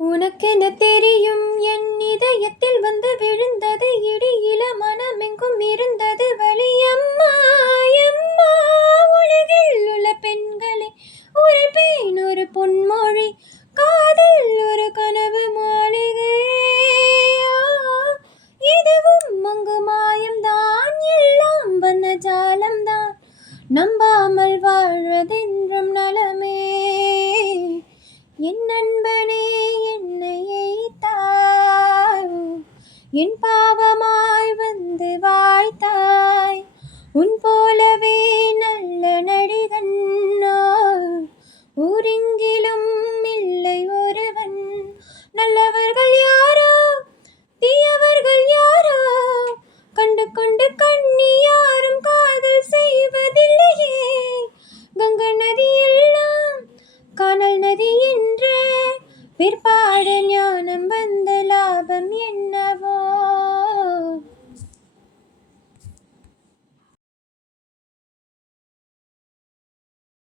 உனக்கென தெரியும் என் இதயத்தில் வந்து விழுந்தது இடியில மனமெங்கும் இருந்தது வலி அம்மா அம்மா. உலகில் உள்ள பெண்களை உரைப்பேன் ஒரு பொன்மொழி, காதல் ஒரு கனவு மாளிகை. இதுவும் அங்கு மாயம்தான், எல்லாம் வண்ண ஜாலம்தான், நம்பாமல் வாழ்வதென்றும் நலமே. என் நண்பனே என்னையை தாய், என் பாவமாய் வந்து வாய்த்தாய். உன் போலவே நல்ல நடிகன் ஊரெங்கிலும் இல்லை ஒருவன். நல்லவர்கள் யாரோ தீயவர்கள் யாரோ, கண்டு கொண்டு கண்ணி யாரும் காதல் செய்வதில்லையே. கங்கை நதி எல்லாம் காணல் நதி என்ற பிற்பாடு ஞானம் வந்த லாபம் என்ன?